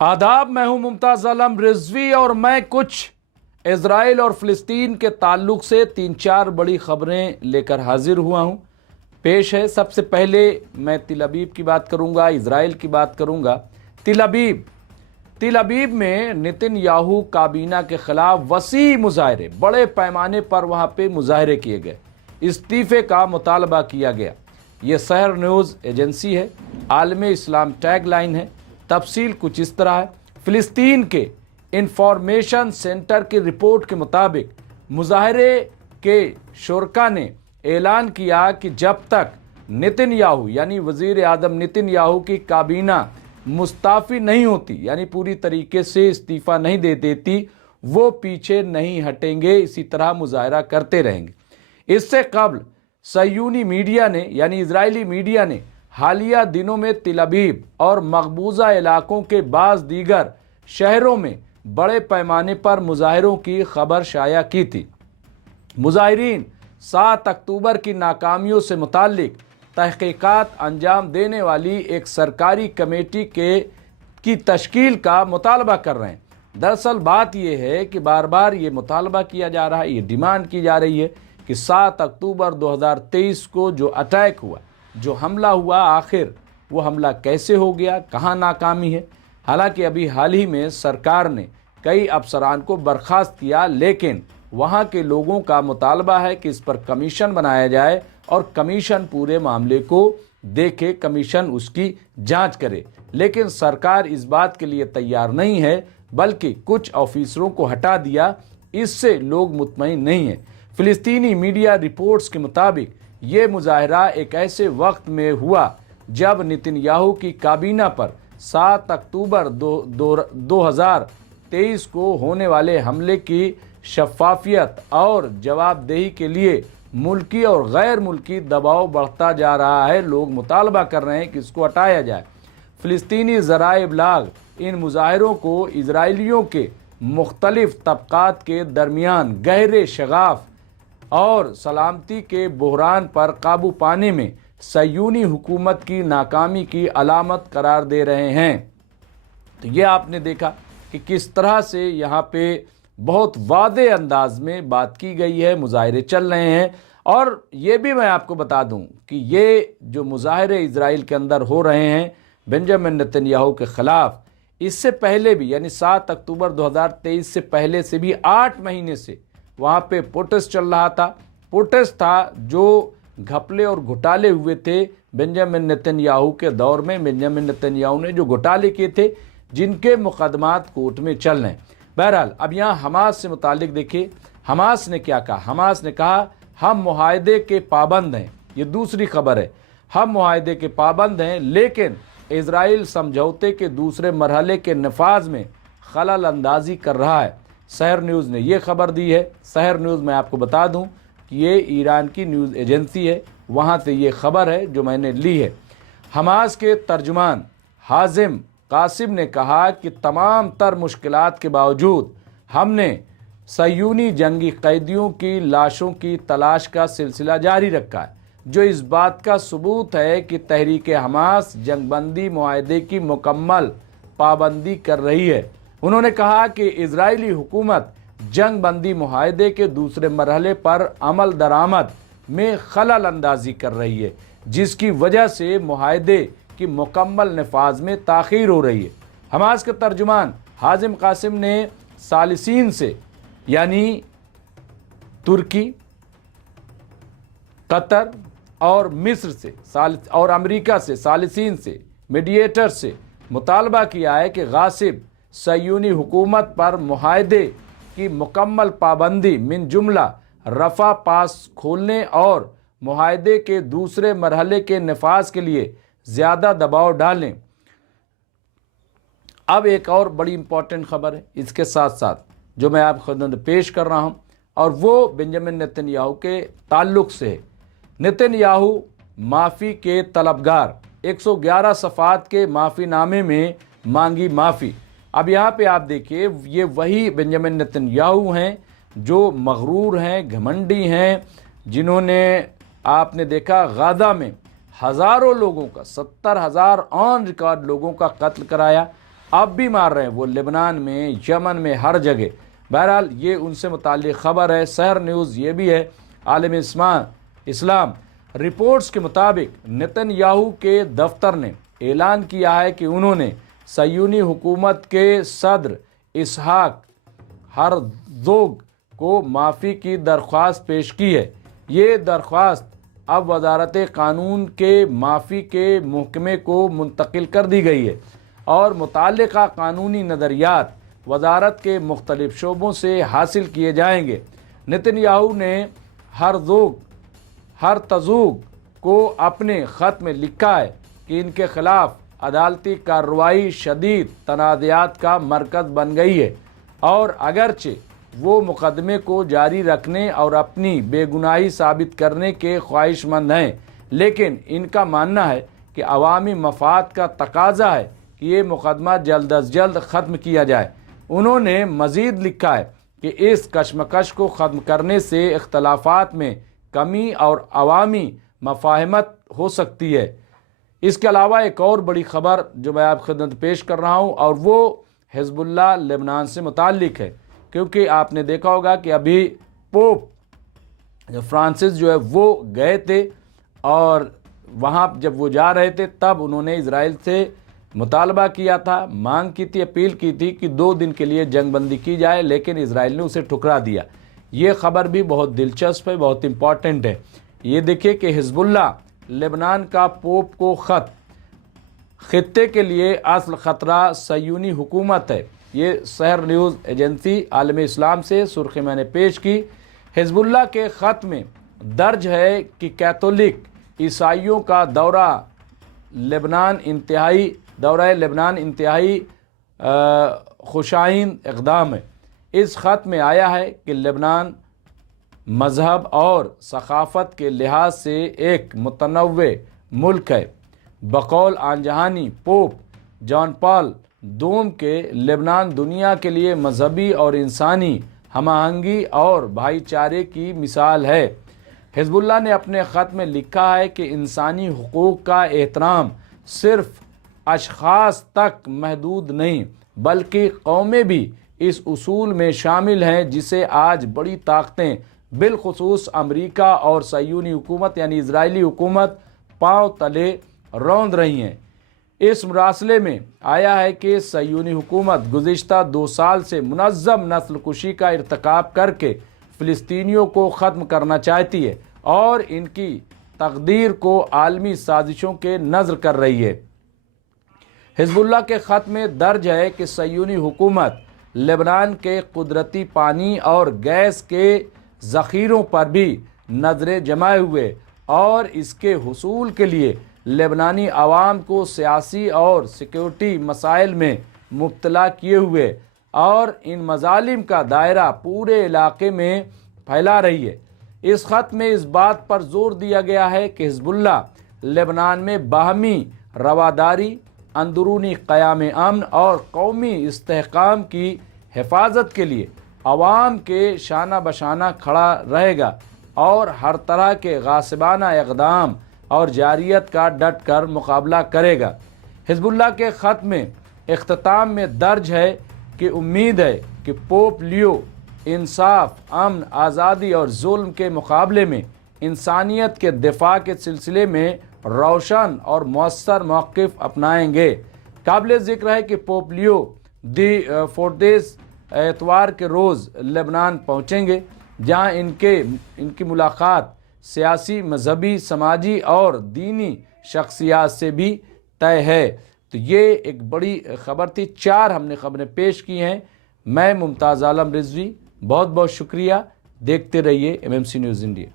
आदाब, मैं हूं मुमताज आलम रिजवी और मैं कुछ इजराइल और फ़िलिस्तीन के ताल्लुक से 3-4 बड़ी खबरें लेकर हाजिर हुआ हूं। पेश है, सबसे पहले मैं तिल अबीब की बात करूंगा, इजराइल की बात करूंगा। तिल अबीब में नेतन्याहू काबीना के खिलाफ वसी मुजाहरे, बड़े पैमाने पर वहां पे मुजाहरे किए गए, इस्तीफे का मुतालबा किया गया। ये सहर न्यूज़ एजेंसी है, आलमे इस्लाम टैग लाइन है। तफसील कुछ इस तरह है। फ़िलिस्तीन के इंफॉर्मेशन सेंटर की रिपोर्ट के मुताबिक मुजाहरे के शुरका ने ऐलान किया कि जब तक नेतन्याहू यानी वज़ीर आज़म नेतन्याहू की काबीना मुस्ताफ़ी नहीं होती, यानी पूरी तरीके से इस्तीफ़ा नहीं दे देती, वो पीछे नहीं हटेंगे, इसी तरह मुजाहरा करते रहेंगे। इससे कबल सयूनी मीडिया ने यानी इजरायली मीडिया ने हालिया दिनों में तिल अबीब और मकबूजा इलाकों के बाज़ दीगर शहरों में बड़े पैमाने पर मुजाहरों की खबर शाया की थी। मुजाहिरीन 7 अक्टूबर की नाकामियों से मुताल्लिक तहकीकात अंजाम देने वाली एक सरकारी कमेटी की तश्कील का मुतालबा कर रहे हैं। दरअसल बात यह है कि बार बार ये मुतालबा किया जा रहा है, ये डिमांड की जा रही है कि 7 अक्टूबर 2023 को जो अटैक हुआ, जो हमला हुआ, आखिर वो हमला कैसे हो गया, कहाँ नाकामी है। हालांकि अभी हाल ही में सरकार ने कई अफसरान को बर्खास्त किया, लेकिन वहाँ के लोगों का मुतालबा है कि इस पर कमीशन बनाया जाए और कमीशन पूरे मामले को देखे, कमीशन उसकी जांच करे। लेकिन सरकार इस बात के लिए तैयार नहीं है, बल्कि कुछ ऑफिसरों को हटा दिया। इससे लोग मुतमईन नहीं हैं। फ़िलिस्तीनी मीडिया रिपोर्ट्स के मुताबिक ये मुजाहरा एक ऐसे वक्त में हुआ जब नेतन्याहू की काबीना पर 7 अक्टूबर 2023 को होने वाले हमले की शफाफियत और जवाबदेही के लिए मुल्की और गैर मुल्की दबाव बढ़ता जा रहा है। लोग मुतालबा कर रहे हैं कि इसको हटाया जाए। फ़िलिस्तीनी ज़राए इब्लाग इन मुजाहरों को इजराइलियों के मुख्तलिफ तबकात के दरमियान गहरे शगाफ और सलामती के बहरान पर काबू पाने में सयूनी हुकूमत की नाकामी की अलामत करार दे रहे हैं। तो ये आपने देखा कि किस तरह से यहाँ पे बहुत वादे अंदाज में बात की गई है, मुजाहरे चल रहे हैं। और ये भी मैं आपको बता दूं कि ये जो मुजाहरे इजराइल के अंदर हो रहे हैं बेंजामिन नेतन्याहू के ख़िलाफ़, इससे पहले भी यानी 7 अक्टूबर 2023 से पहले से भी 8 महीने से वहाँ पे प्रोटेस्ट चल रहा था। प्रोटेस्ट था जो घपले और घोटाले हुए थे बेंजामिन नेतन्याहू के दौर में। बेंजामिन नेतन्याहू ने जो घोटाले किए थे, जिनके मुकदमात कोर्ट में चल रहे हैं। बहरहाल अब यहाँ हमास से मुतालिक देखिए, हमास ने क्या कहा। हमास ने कहा हम मुआहदे के पाबंद हैं। ये दूसरी खबर है, हम मुआहदे के पाबंद हैं, लेकिन इजराइल समझौते के दूसरे मरहले के नफाज में खलल अंदाजी कर रहा है। सहर न्यूज़ ने यह खबर दी है। सहर न्यूज़ मैं आपको बता दूं कि ये ईरान की न्यूज़ एजेंसी है, वहाँ से ये खबर है जो मैंने ली है। हमास के तर्जुमान हाजिम कासिम ने कहा कि तमाम तर मुश्किलात के बावजूद हमने सयूनी जंगी कैदियों की लाशों की तलाश का सिलसिला जारी रखा है, जो इस बात का सबूत है कि तहरीक हमास जंगबंदी मुआहदे की मुकम्मल पाबंदी कर रही है। उन्होंने कहा कि इजरायली हुकूमत जंग बंदी मुआहदे के दूसरे मरहले पर अमल दरामद में खलल अंदाजी कर रही है, जिसकी वजह से मुआहदे की मुकम्मल नफाज में ताख़ीर हो रही है। हमास के तर्जुमान हाजिम कासिम ने सालिसीन से यानी तुर्की, कतर और मिस्र से और अमेरिका से सालिसीन से मीडिएटर से मुतालबा किया है कि गासिब सयूनी हुकूमत पर मुआहदे की मुकम्मल पाबंदी मिन जुमला रफ़ा पास खोलने और मुआहदे के दूसरे मरहले के नफाज के लिए ज़्यादा दबाव डालें। अब एक और बड़ी इंपॉर्टेंट खबर है इसके साथ साथ जो मैं आप खुद पेश कर रहा हूं, और वो बेंजामिन नेतन्याहू के ताल्लुक़ से है। नेतन्याहू माफ़ी के तलबगार, 111 सफ़ात के माफ़ीनामे में मांगी माफ़ी। अब यहाँ पे आप देखिए, ये वही बेंजामिन नेतन्याहू हैं जो मगरूर हैं, घमंडी हैं, जिन्होंने आपने देखा गाज़ा में हज़ारों लोगों का, 70,000 ऑन रिकॉर्ड लोगों का कत्ल कराया। اب بھی مار رہے ہیں، وہ لبنان میں، یمن میں، ہر جگہ۔ بہرحال یہ ان سے متعلق خبر ہے۔ سحر نیوز یہ بھی ہے، عالم اسلام رپورٹس کے مطابق نتن یاہو کے دفتر نے اعلان کیا ہے کہ انہوں نے صہیونی حکومت کے صدر اسحاق ہرزوگ کو معافی کی درخواست پیش کی ہے۔ یہ درخواست اب وزارت قانون کے معافی کے محکمے کو منتقل کر دی گئی ہے اور متعلقہ قانونی نظریات وزارت کے مختلف شعبوں سے حاصل کیے جائیں گے۔ نتن یاہو نے ہرتزوگ کو اپنے خط میں لکھا ہے کہ ان کے خلاف عدالتی کارروائی شدید تنازعات کا مرکز بن گئی ہے، اور اگرچہ وہ مقدمے کو جاری رکھنے اور اپنی بے گناہی ثابت کرنے کے خواہش مند ہیں، لیکن ان کا ماننا ہے کہ عوامی مفاد کا تقاضا ہے کہ یہ مقدمہ جلد از جلد ختم کیا جائے۔ انہوں نے مزید لکھا ہے کہ اس کشمکش کو ختم کرنے سے اختلافات میں کمی اور عوامی مفاہمت ہو سکتی ہے۔ اس کے علاوہ ایک اور بڑی خبر جو میں آپ خدمت پیش کر رہا ہوں، اور وہ حزب اللہ لبنان سے متعلق ہے، کیونکہ آپ نے دیکھا ہوگا کہ ابھی پوپ فرانسس جو ہے وہ گئے تھے، اور وہاں جب وہ جا رہے تھے تب انہوں نے اسرائیل سے مطالبہ کیا تھا، مانگ کی تھی، اپیل کی تھی کہ 2 دن کے لیے جنگ بندی کی جائے، لیکن اسرائیل نے اسے ٹھکرا دیا۔ یہ خبر بھی بہت دلچسپ ہے، بہت امپورٹنٹ ہے۔ یہ دیکھیے کہ حزب اللہ لبنان کا پوپ کو خط، خطے کے لیے اصل خطرہ صہیونی حکومت ہے۔ یہ سحر نیوز ایجنسی عالم اسلام سے سرخی میں نے پیش کی۔ حزب اللہ کے خط میں درج ہے کہ کیتھولک عیسائیوں کا دورہ لبنان انتہائی خوشائند اقدام ہے۔ اس خط میں آیا ہے کہ لبنان مذہب اور ثقافت کے لحاظ سے ایک متنوع ملک ہے۔ بقول آن جہانی پوپ جان پال دوم کے لبنان دنیا کے لیے مذہبی اور انسانی ہم آہنگی اور بھائی چارے کی مثال ہے۔ حزب اللہ نے اپنے خط میں لکھا ہے کہ انسانی حقوق کا احترام صرف اشخاص تک محدود نہیں، بلکہ قومیں بھی اس اصول میں شامل ہیں جسے آج بڑی طاقتیں بالخصوص امریکہ اور صہیونی حکومت یعنی اسرائیلی حکومت پاؤں تلے روند رہی ہیں۔ اس مراسلے میں آیا ہے کہ صہیونی حکومت گزشتہ 2 سال سے منظم نسل کشی کا ارتکاب کر کے فلسطینیوں کو ختم کرنا چاہتی ہے اور ان کی تقدیر کو عالمی سازشوں کے نذر کر رہی ہے۔ حزب اللہ کے خط میں درج ہے کہ صہیونی حکومت لبنان کے قدرتی پانی اور گیس کے ذخیروں پر بھی نظریں جمائے ہوئے اور اس کے حصول کے لیے لبنانی عوام کو سیاسی اور سیکیورٹی مسائل میں مبتلا کیے ہوئے اور ان مظالم کا دائرہ پورے علاقے میں پھیلا رہی ہے۔ اس خط میں اس بات پر زور دیا گیا ہے کہ حزب اللہ لبنان میں باہمی رواداری، اندرونی قیام امن اور قومی استحکام کی حفاظت کے لیے عوام کے شانہ بشانہ کھڑا رہے گا اور ہر طرح کے غاصبانہ اقدام اور جارحیت کا ڈٹ کر مقابلہ کرے گا۔ حزب اللہ کے خط میں اختتام میں درج ہے کہ امید ہے کہ پوپ لیو انصاف، امن، آزادی اور ظلم کے مقابلے میں انسانیت کے دفاع کے سلسلے میں روشن اور مؤثر موقف اپنائیں گے۔ قابل ذکر ہے کہ پوپ لیو دی 14 اتوار کے روز لبنان پہنچیں گے، جہاں ان کی ملاقات سیاسی، مذہبی، سماجی اور دینی شخصیات سے بھی طے ہے۔ تو یہ ایک بڑی خبر تھی۔ 4 ہم نے خبریں پیش کی ہیں۔ میں ممتاز عالم رضوی، بہت بہت شکریہ۔ دیکھتے رہیے MMC نیوز انڈیا۔